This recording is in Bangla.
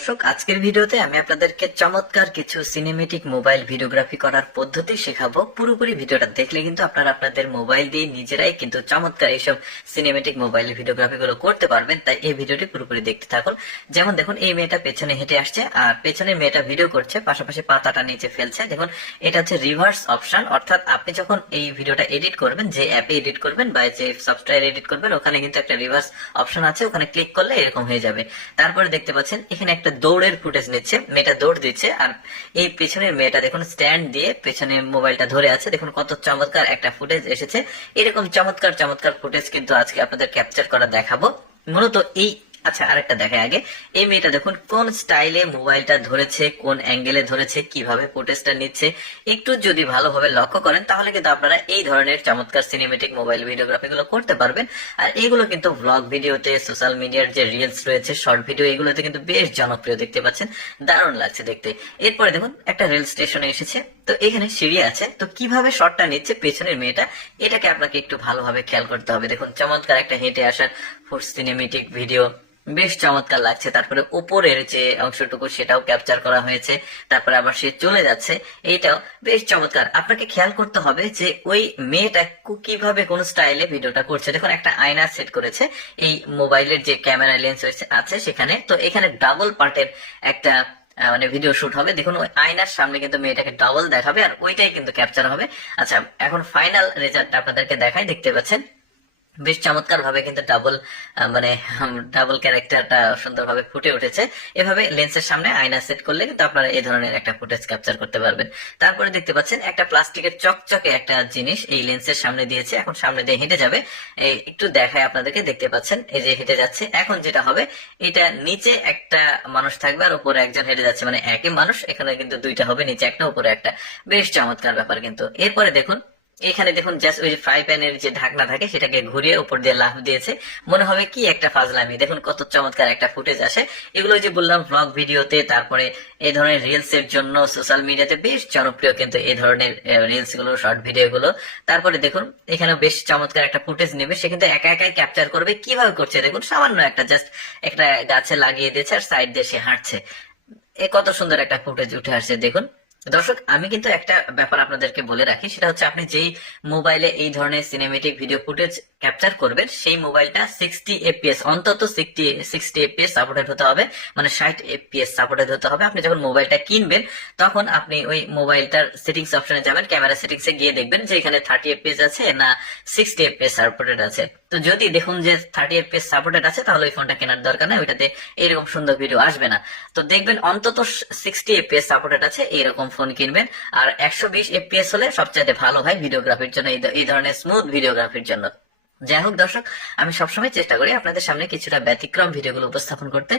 দর্শক, আজকের ভিডিওতে আমি আপনাদেরকে চমৎকার কিছু সিনেমেটিক মোবাইল ভিডিওগ্রাফি করার পদ্ধতি শেখাবো। পুরোপুরি ভিডিওটা দেখলে কিন্তু আপনারা আপনাদের মোবাইল দিয়ে নিজেরাই কিন্তু চমৎকার এইসব সিনেমেটিক মোবাইল ভিডিওগ্রাফি গুলো করতে পারবেন। তাই এই ভিডিওটি পুরোপুরি দেখতে থাকুন। যেমন দেখুন, এই মেয়েটা পেছনে হেঁটে আসছে আর পেছনে মেয়েটা ভিডিও করছে, পাশাপাশি পাতাটা নিচে ফেলছে। দেখুন, এটা হচ্ছে রিভার্স অপশন অর্থাৎ আপনি যখন এই ভিডিওটা এডিট করবেন, যে অ্যাপে এডিট করবেন বা যে সফটওয়্যার এডিট করবেন, ওখানে কিন্তু একটা রিভার্স অপশন আছে। ওখানে ক্লিক করলে এরকম হয়ে যাবে। তারপরে দেখতে পাচ্ছেন, এখানে একটা দৌড়ের ফুটেজ নিচ্ছে, মেয়েটা দৌড় দিচ্ছে, আর এই পেছনের মেয়েটা দেখুন স্ট্যান্ড দিয়ে পেছনে মোবাইলটা ধরে আছে। দেখুন কত চমৎকার একটা ফুটেজ এসেছে। এরকম চমৎকার চমৎকার ফুটেজ কিন্তু আজকে আপনাদের ক্যাপচার করা দেখাবো। মূলত এই আচ্ছা আরেকটা দেখায় আগে। এই মেয়েটা দেখুন, কোন স্টাইলে মোবাইলটা ধরেছে, কোন অ্যাঙ্গেলে ধরেছে, কীভাবে ফুটেজটা নিচ্ছে। একটু যদি ভালোভাবে লক্ষ্য করেন, তাহলে কিন্তু আপনারা এই ধরনের চমৎকার সিনেমেটিক মোবাইল ভিডিওগ্রাফি গুলো করতে পারবেন। আর এগুলো কিন্তু ব্লগ ভিডিওতে সোশ্যাল মিডিয়ার যে রিলস রয়েছে শর্ট ভিডিও এগুলোতে কিন্তু বেশ জনপ্রিয় দেখতে পাচ্ছেন। দারুণ লাগছে দেখতে। এরপরে দেখুন, একটা রেল স্টেশনে এসেছে। তো এখানে সিঁড়ি আছে। তো কীভাবে শটটা নিচ্ছে পেছনের মেয়েটা, এটাকে আপনাকে একটু ভালোভাবে খেয়াল করতে হবে। দেখুন, চমৎকার একটা হেঁটে আসার ফুড সিনেমেটিক ভিডিও বেশ চমৎকার লাগছে। তারপরে উপরের যে অংশটুকু সেটাও ক্যাপচার করা হয়েছে। তারপরে আবার সে চলে যাচ্ছে। এইটাও বেশ চমৎকার। আপনাকে খেয়াল করতে হবে যে ওই মেয়েটা কীভাবে কোন স্টাইলে ভিডিওটা করছে। দেখুন, একটা আয়না সেট করেছে। এই মোবাইলের যে ক্যামেরা লেন্স আছে সেখানে। তো এখানে ডাবল পার্টের একটা মানে ভিডিও শুট হবে। দেখুন, ওই আয়নার সামনে কিন্তু মেয়েটাকে ডাবল দেখাবে আর ওইটাই কিন্তু ক্যাপচার হবে। আচ্ছা এখন ফাইনাল রেজাল্ট আপনাদেরকে দেখাই। দেখতে পাচ্ছেন? বেশ চমৎকার ভাবে কিন্তু ডাবল মানে ডাবল ক্যারেক্টারটা সুন্দরভাবে ফুটে উঠেছে। এভাবে লেন্সের সামনে আয়না সেট করলে কিন্তু আপনারা এই ধরনের একটা ফুটেজ ক্যাপচার করতে পারবেন। তারপরে দেখতে পাচ্ছেন, একটা প্লাস্টিকের চকচকে একটা জিনিস এই লেন্সের সামনে দিয়েছে। এখন সামনে দিয়ে হেঁটে যাবে। এই একটু দেখায় আপনাদেরকে, দেখতে পাচ্ছেন, এই যে হেঁটে যাচ্ছে। এখন যেটা হবে, এটা নিচে একটা মানুষ থাকবে আর উপরে একজন হেঁটে যাচ্ছে। মানে একই মানুষ, এখানে কিন্তু দুইটা হবে, নিচে একটা, উপরে একটা। বেশ চমৎকার ব্যাপার কিন্তু। এরপরে দেখুন এখানে দেখুন জাস্ট ওই ফ্রাই প্যানের যে ঢাকনা থাকে, সেটাকে ঘুরিয়ে উপর দিয়ে লাফ দিয়েছে। মনে হবে কি একটা ফাজলামি। দেখুন কত চমৎকার একটা ফুটেজ আসে। এগুলো যে বললাম ব্লগ ভিডিওতে তারপরে এই ধরনের রিলস এর জন্য সোশ্যাল মিডিয়াতে বেশ জনপ্রিয় কিন্তু এই ধরনের রিলসগুলো শর্ট ভিডিও গুলো। তারপরে দেখুন এখানে বেশ চমৎকার একটা ফুটেজ নেবে। সে কিন্তু একা একাই ক্যাপচার করবে। কীভাবে করছে? দেখুন, সামান্য একটা জাস্ট একটা গাছে লাগিয়ে দিয়েছে আর সাইড দিয়ে সে হাঁটছে। এ কত সুন্দর একটা ফুটেজ উঠে আসছে দেখুন। দর্শক, আমি কিন্তু একটা ব্যাপার আপনাদেরকে বলে রাখি, সেটা হচ্ছে আপনি যেই মোবাইলে এই ধরনের সিনেমেটিক ভিডিও ফুটেজ ক্যাপচার করবেন, সেই মোবাইলটা সিক্সটি এফপিএস অন্তত সিক্সটি সিক্সটি এফপিএস সাপোর্টেড হতে হবে মানে ষাট এফপিএস সাপোর্টেড হতে হবে। আপনি যখন মোবাইলটা কিনবেন, তখন আপনি ওই মোবাইলটার সেটিংস অপশনে যাবেন ক্যামেরা সেটিংস এ গিয়ে দেখবেন যে এখানে থার্টি এফপিএস আছে না সিক্সটি এফপিএস সাপোর্টেড আছে। তো যদি দেখুন যে থার্টি এফপিএস সাপোর্টেড আছে, তাহলে ওই ফোনটা কেনার দরকার নেই, ওইটাতে এরকম সুন্দর ভিডিও আসবে না। তো দেখবেন অন্তত সিক্সটি এফপিএস সাপোর্টেড আছে, এইরকম ফোন কিনবেন। আর একশো বিশ এপিএস হলে সবচাইতে ভালো হয় ভিডিওগ্রাফির জন্য, এই ধরনের স্মুথ ভিডিওগ্রাফির জন্য। যাই হোক দর্শক আমি সবসময় চেষ্টা করি আপনাদের সামনে কিছুটা ব্যতিক্রম ভিডিওগুলো উপস্থাপন করতে।